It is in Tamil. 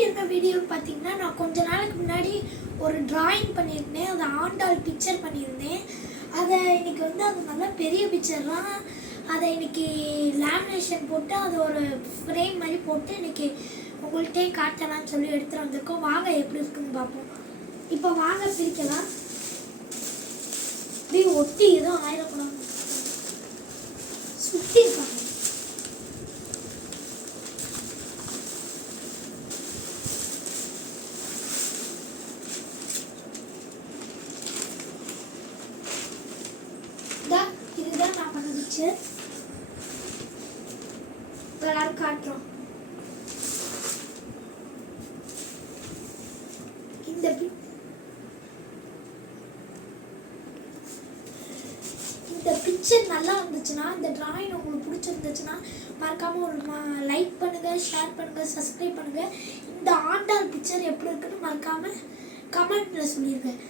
இன்னைக்கு என்ன வீடியோ பார்த்தீங்கன்னா, நான் கொஞ்ச நாளைக்கு முன்னாடி ஒரு டிராயிங் பண்ணியிருந்தேன். அது ஆண்டாள் பிக்சர் பண்ணியிருந்தேன். அதை இன்னைக்கு அது நல்லா பெரிய பிக்சர் தான். அதை இன்னைக்கு லேமினேஷன் போட்டு அது ஒரு ஃப்ரேம் மாதிரி போட்டு இன்னைக்கு உங்கள்கிட்டே காட்டலாம்னு சொல்லி எடுத்துகிட்டு வந்திருக்கோம். வாங்க எப்படி இருக்குன்னு பார்ப்போம். இப்போ வாங்க பிரிக்கலாம். இப்படி ஒட்டி எதுவும் ஆயிடக்கூடாது. சுற்றி இருக்காங்க. இதுதான் நான் பண்ண பிக்சர். எல்லாரும் காட்டுறோம். இந்த பிக்சர் நல்லா இருந்துச்சுன்னா, இந்த டிராயிங் உங்களுக்கு பிடிச்சிருந்துச்சுன்னா மறக்காமல் ஒரு லைக் பண்ணுங்கள், ஷேர் பண்ணுங்கள், சப்ஸ்கிரைப் பண்ணுங்கள். இந்த ஆண்டாள் பிக்சர் எப்படி இருக்குன்னு மறக்காமல் கமெண்ட்டில் சொல்லிடுங்க.